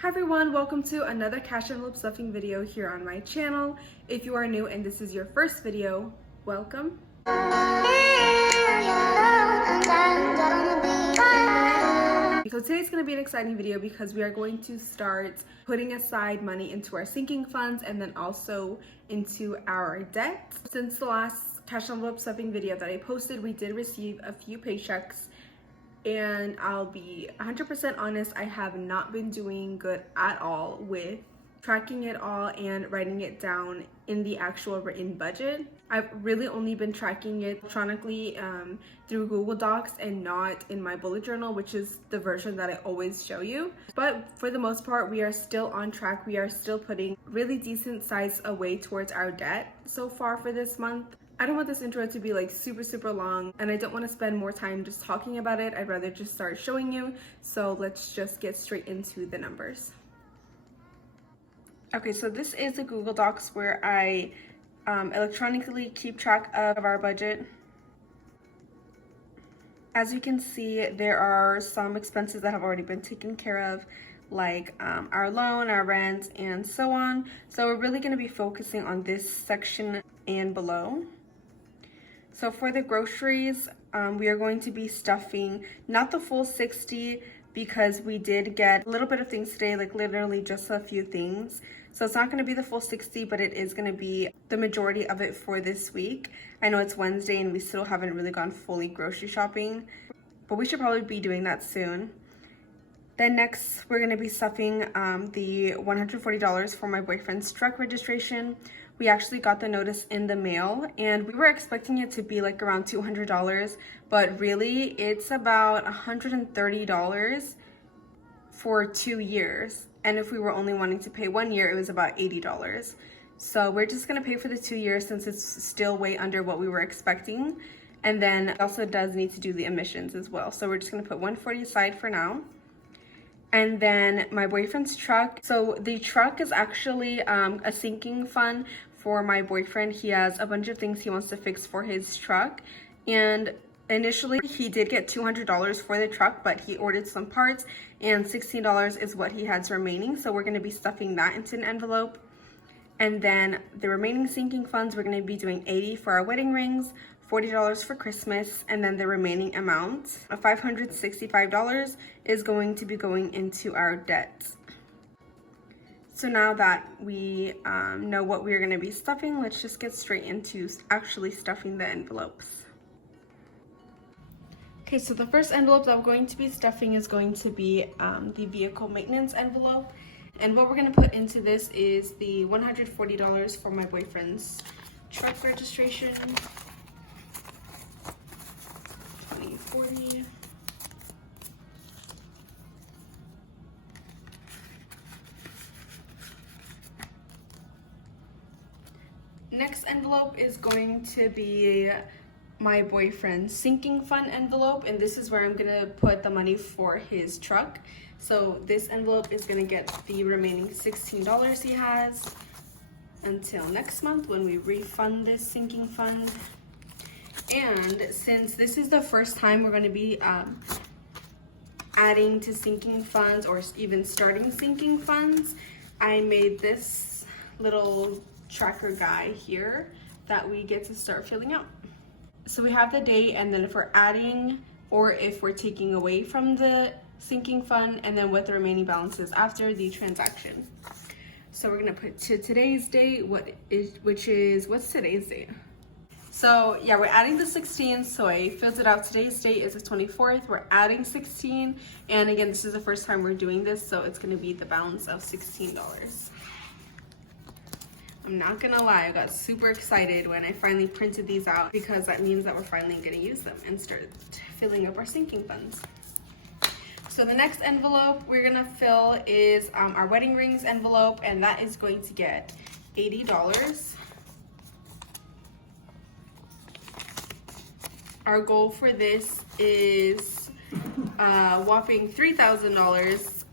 Hi everyone, welcome to another cash envelope stuffing video here on my channel. If you are new and this is your first video, welcome. So today's going to be an exciting video because we are going to start putting aside money into our sinking funds and then also into our debt. Since the last cash envelope stuffing video that I posted, we did receive a few paychecks. And I'll be 100% honest, I have not been doing good at all with tracking it all and writing it down in the actual written budget. I've really only been tracking it electronically through Google Docs and not in my bullet journal, which is the version that I always show you. But for the most part, we are still on track. We are still putting really decent size away towards our debt so far for this month. I don't want this intro to be like super long, and I don't want to spend more time just talking about it. I'd rather just start showing you. So let's just get straight into the numbers. Okay, so this is the Google Docs where I electronically keep track of our budget. As you can see, there are some expenses that have already been taken care of, like our loan, our rent, and so on. So we're really going to be focusing on this section and below. So for the groceries, we are going to be stuffing not the full 60 because we did get a little bit of things today, like literally just a few things. So it's not going to be the full 60, but it is going to be the majority of it for this week. I know it's Wednesday and we still haven't really gone fully grocery shopping, but we should probably be doing that soon. Then next, we're going to be stuffing the $140 for my boyfriend's truck registration. We actually got the notice in the mail and we were expecting it to be like around $200, but really it's about $130 for 2 years. And if we were only wanting to pay 1 year, it was about $80. So we're just gonna pay for the 2 years since it's still way under what we were expecting. And then it also does need to do the emissions as well. So we're just gonna put $140 aside for now. And then my boyfriend's truck. So the truck is actually a sinking fund for my boyfriend. He has a bunch of things he wants to fix for his truck. And initially he did get $200 for the truck, but he ordered some parts and $16 is what he has remaining. So we're gonna be stuffing that into an envelope. And then the remaining sinking funds, we're gonna be doing $80 for our wedding rings, $40 for Christmas, and then the remaining amount of $565 is going to be going into our debt. So now that we know what we're going to be stuffing, let's just get straight into actually stuffing the envelopes. Okay, so the first envelope that we're going to be stuffing is going to be the vehicle maintenance envelope. And what we're going to put into this is the $140 for my boyfriend's truck registration. 2040. Next envelope is going to be my boyfriend's sinking fund envelope, and this is where I'm gonna put the money for his truck. So this envelope is gonna get the remaining $16 he has until next month when we refund this sinking fund. And since this is the first time we're going to be adding to sinking funds or even starting sinking funds, I made this little tracker guide here that we get to start filling out. So we have the date, and then if we're adding or if we're taking away from the sinking fund, and then what the remaining balance is after the transaction. So we're going to put to today's date, what's today's date? So yeah, we're adding the 16, so I filled it out. Today's date is the 24th. We're adding 16, and again, this is the first time we're doing this, so it's gonna be the balance of $16. I'm not gonna lie, I got super excited when I finally printed these out because that means that we're finally gonna use them and start filling up our sinking funds. So the next envelope we're gonna fill is our wedding rings envelope, and that is going to get $80. Our goal for this is whopping $3,000,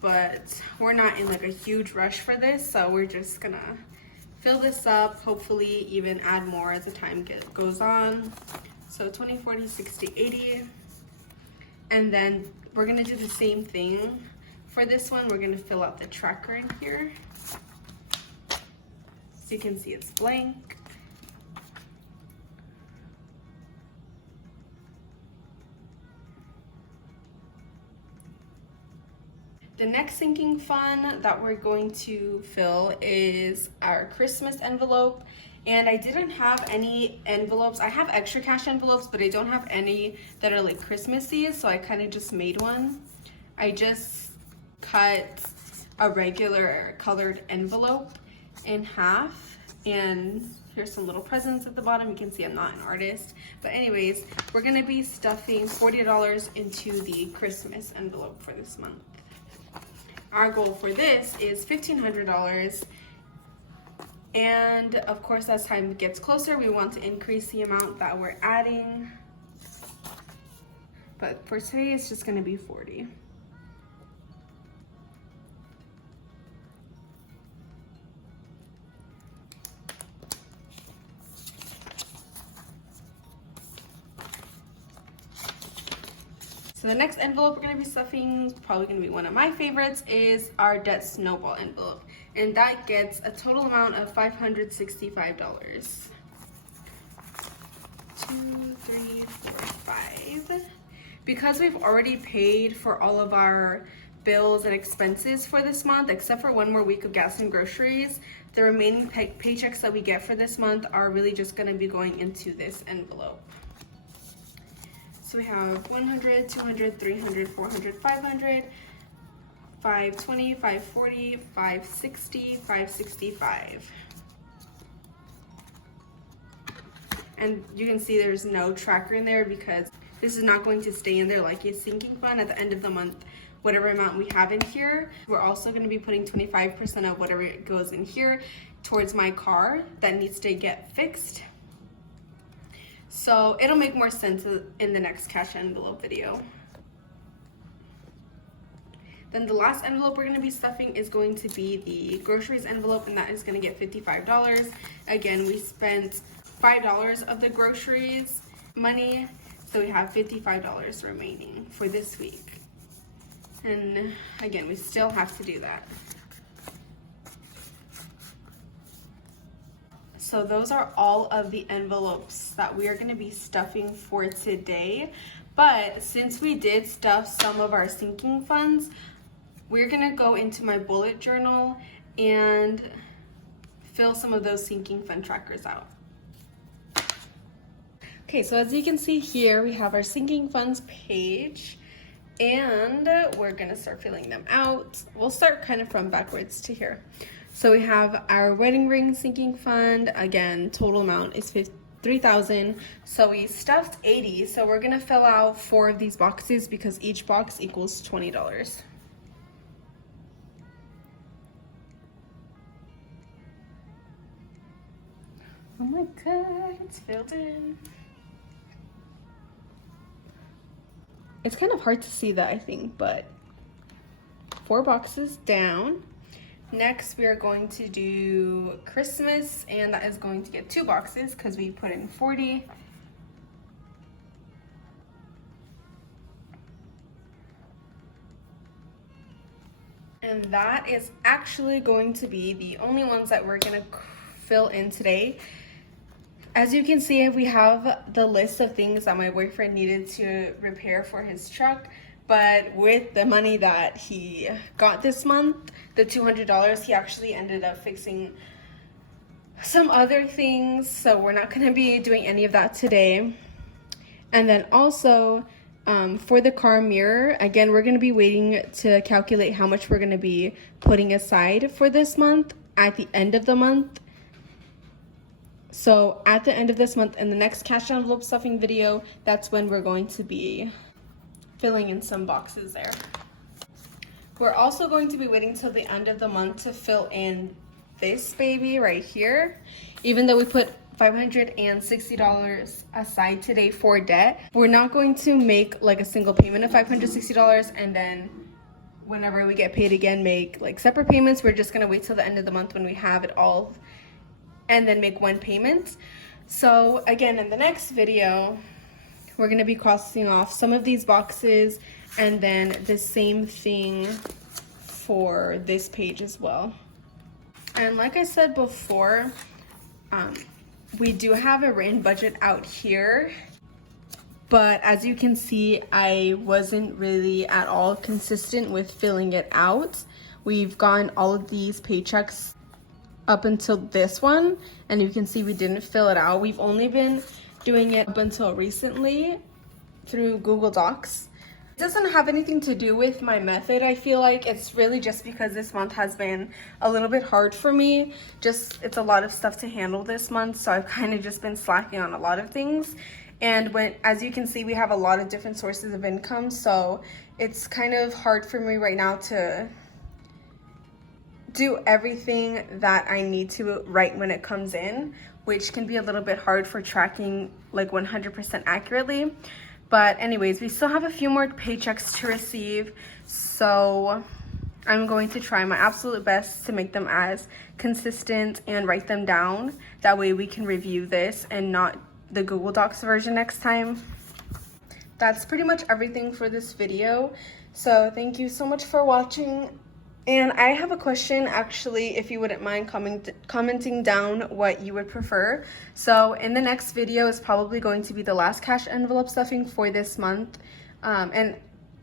but we're not in like a huge rush for this, so we're just gonna fill this up, hopefully even add more as the time goes on. So 20, 40, 60, 80. And then we're gonna do the same thing For this one, we're gonna fill out the tracker in here. So you can see it's blank. The next sinking fund that we're going to fill is our Christmas envelope. And I didn't have any envelopes. I have extra cash envelopes, but I don't have any that are like Christmassy, so I kind of just made one. I just cut a regular colored envelope in half, and here's some little presents at the bottom. You can see I'm not an artist. But anyways, we're gonna be stuffing $40 into the Christmas envelope for this month. Our goal for this is $1,500, and of course as time gets closer we want to increase the amount that we're adding, but for today it's just going to be 40. So the next envelope we're going to be stuffing, probably going to be one of my favorites, is our debt snowball envelope. And that gets a total amount of $565. 2, 3, 4, 5. Because we've already paid for all of our bills and expenses for this month, except for one more week of gas and groceries, the remaining paychecks that we get for this month are really just going to be going into this envelope. So we have 100, 200, 300, 400, 500, 520, 540, 560, 565. And you can see there's no tracker in there because this is not going to stay in there like a sinking fund. At the end of the month, whatever amount we have in here, we're also going to be putting 25% of whatever goes in here towards my car that needs to get fixed. So it'll make more sense in the next cash envelope video. Then the last envelope we're going to be stuffing is going to be the groceries envelope, and that is going to get $55. Again, we spent $5 of the groceries money, so we have $55 remaining for this week. And again, we still have to do that. So those are all of the envelopes that we are going to be stuffing for today. But since we did stuff some of our sinking funds, we're going to go into my bullet journal and fill some of those sinking fund trackers out. Okay, so as you can see here, we have our sinking funds page, and we're going to start filling them out. We'll start kind of from backwards to here. So we have our wedding ring sinking fund. Again, total amount is $3,000. So we stuffed 80. So we're gonna fill out 4 of these boxes because each box equals $20. Oh my God, it's filled in. It's kind of hard to see that, I think, but 4 boxes down. Next, we are going to do Christmas, and that is going to get 2 boxes because we put in 40. And that is actually going to be the only ones that we're going to fill in today. As you can see, we have the list of things that my boyfriend needed to repair for his truck. But with the money that he got this month, the $200, he actually ended up fixing some other things. So we're not going to be doing any of that today. And then also for the car mirror, again, we're going to be waiting to calculate how much we're going to be putting aside for this month at the end of the month. So at the end of this month, in the next cash envelope stuffing video, that's when we're going to be filling in some boxes there. We're also going to be waiting till the end of the month to fill in this baby right here. Even though we put $560 aside today for debt, we're not going to make like a single payment of $560 and then whenever we get paid again make like separate payments. We're just gonna wait till the end of the month when we have it all and then make one payment. So again, in the next video, we're going to be crossing off some of these boxes and then the same thing for this page as well. And like I said before, we do have a written budget out here, but as you can see, I wasn't really at all consistent with filling it out. We've gotten all of these paychecks up until this one, and you can see we didn't fill it out. We've only been doing it up until recently through Google Docs. It doesn't have anything to do with my method. I feel like it's really just because this month has been a little bit hard for me. It's a lot of stuff to handle this month, so I've kind of just been slacking on a lot of things. And as you can see, we have a lot of different sources of income, so it's kind of hard for me right now to do everything that I need to right when it comes in, which can be a little bit hard for tracking like 100% accurately. But anyways, we still have a few more paychecks to receive, so I'm going to try my absolute best to make them as consistent and write them down. That way we can review this and not the Google Docs version next time. That's pretty much everything for this video. So thank you so much for watching. And I have a question, actually, if you wouldn't mind commenting down what you would prefer. So in the next video is probably going to be the last cash envelope stuffing for this month. And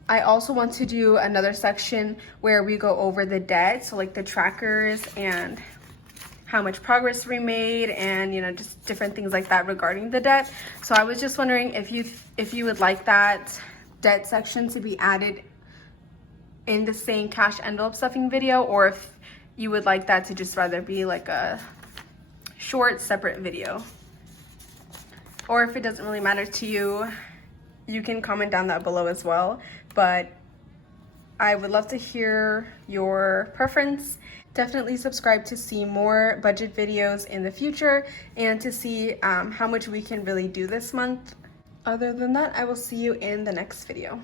I also want to do another section where we go over the debt, so like the trackers and how much progress we made, and just different things like that regarding the debt. So I was just wondering if you would like that debt section to be added in the same cash envelope stuffing video, or if you would like that to just rather be like a short separate video. Or if it doesn't really matter to you, you can comment down that below as well. But I would love to hear your preference. Definitely subscribe to see more budget videos in the future and to see how much we can really do this month. Other than that, I will see you in the next video.